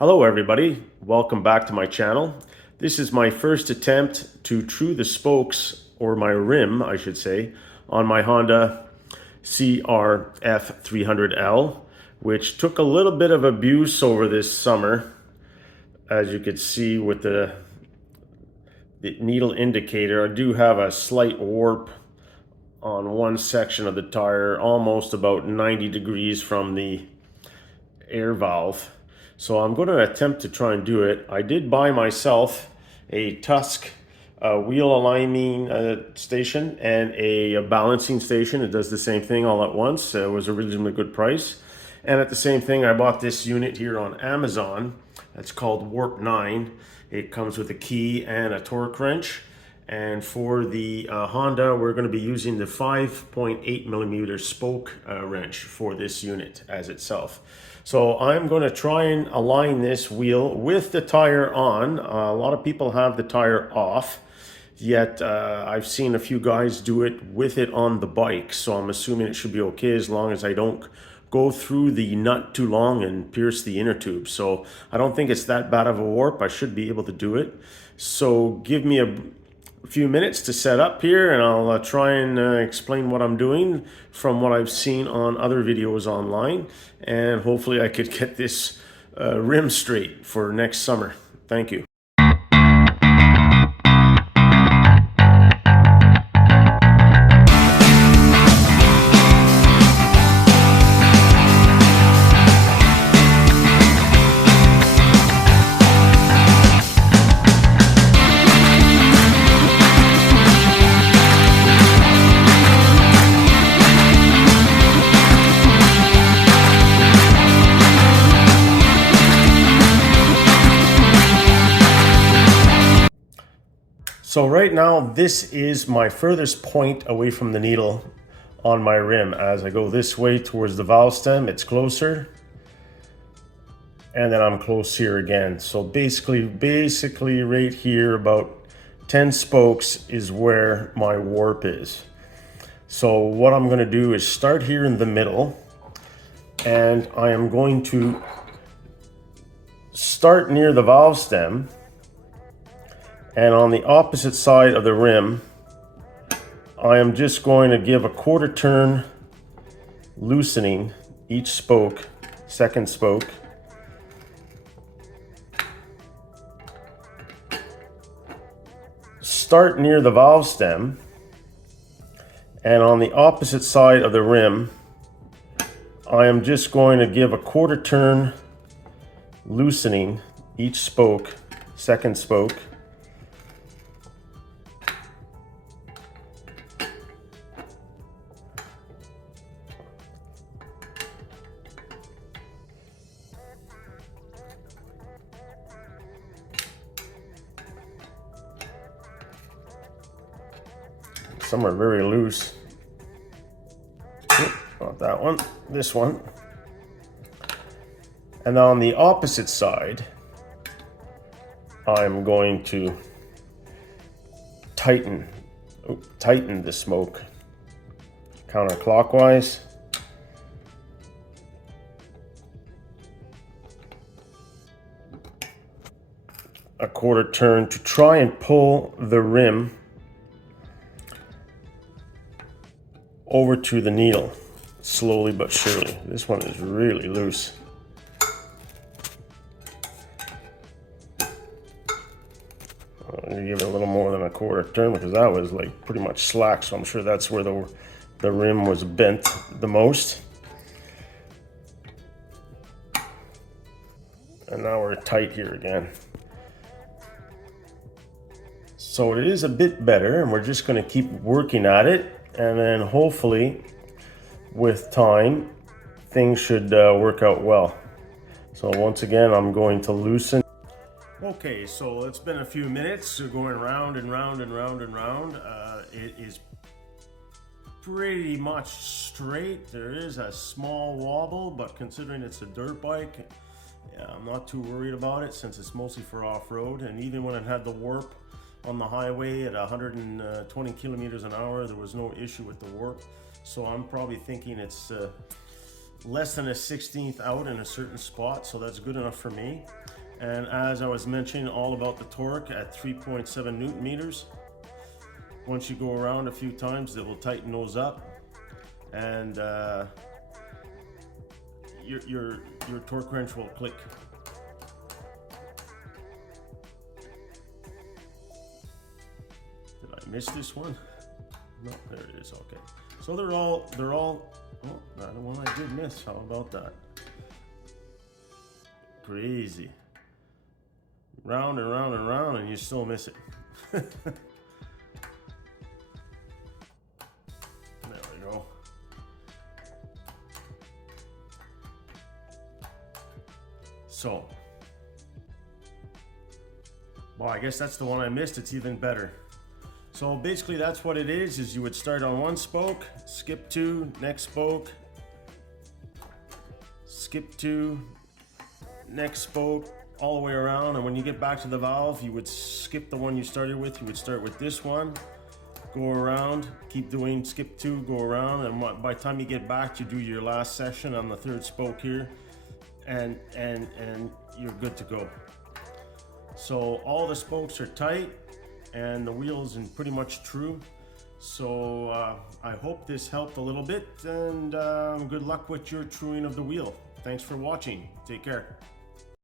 Hello everybody, welcome back to my channel. This is my first attempt to true the spokes, or my rim I should say, on my Honda CRF300L, which took a little bit of abuse over this summer, as you could see with the needle indicator. I do have a slight warp on one section of the tire, almost about 90 degrees from the air valve. So I'm going to attempt to try and do it. I did buy myself a Tusk wheel aligning station and a balancing station. It does the same thing all at once. It was a reasonably good price. And at the same thing, I bought this unit here on Amazon. It's called Warp 9. It comes with a key and a torque wrench. And for the Honda, we're going to be using the 5.8 millimeter spoke wrench for this unit as itself. So I'm going to try and align this wheel with the tire on. A lot of people have the tire off, yet I've seen a few guys do it with it on the bike. So I'm assuming it should be okay as long as I don't go through the nut too long and pierce the inner tube. So I don't think it's that bad of a warp. I should be able to do it. So give me a few minutes to set up here, and I'll try and explain what I'm doing from what I've seen on other videos online, and hopefully I could get this rim straight for next summer. Thank you. So right now, this is my furthest point away from the needle on my rim. As I go this way towards the valve stem, it's closer. And then I'm close here again. So basically right here, about 10 spokes is where my warp is. So what I'm gonna do is start here in the middle, and I am going to start near the valve stem. And on the opposite side of the rim, I am just going to give a quarter turn, loosening each spoke, second spoke. Start near the valve stem, and on the opposite side of the rim, I am just going to give a quarter turn, loosening each spoke, second spoke. Some are very loose. Not that one, this one. And on the opposite side, I'm going to tighten the smoke counterclockwise. A quarter turn to try and pull the rim over to the needle, slowly but surely. This one is really loose. I'm gonna give it a little more than a quarter turn because that was like pretty much slack, so I'm sure that's where the rim was bent the most. And now we're tight here again. So it is a bit better, and we're just gonna keep working at it. And then hopefully, with time, things should work out well. So once again, I'm going to loosen. Okay, so it's been a few minutes going round and round and round and round. It is pretty much straight. There is a small wobble, but considering it's a dirt bike, yeah, I'm not too worried about it since it's mostly for off-road. And even when it had the warp on the highway at 120 kilometers an hour, there was no issue with the warp. So I'm probably thinking it's less than a 16th out in a certain spot, so that's good enough for me. And as I was mentioning all about the torque at 3.7 Newton meters, once you go around a few times, it will tighten those up, and your torque wrench will click. Did I miss this one? No, there it is. Okay, so they're all. Oh, not the one I did miss. How about that? Crazy. Round and round and round, and you still miss it. There we go. So, well, I guess that's the one I missed. It's even better. So basically that's what it is you would start on one spoke, skip two, next spoke, skip two, next spoke, all the way around, and when you get back to the valve, you would skip the one you started with. You would start with this one, go around, keep doing skip two, go around, and by the time you get back, you do your last section on the third spoke here, and you're good to go. So all the spokes are tight, and the wheel's in pretty much true. So I hope this helped a little bit, and good luck with your truing of the wheel. Thanks for watching. Take care.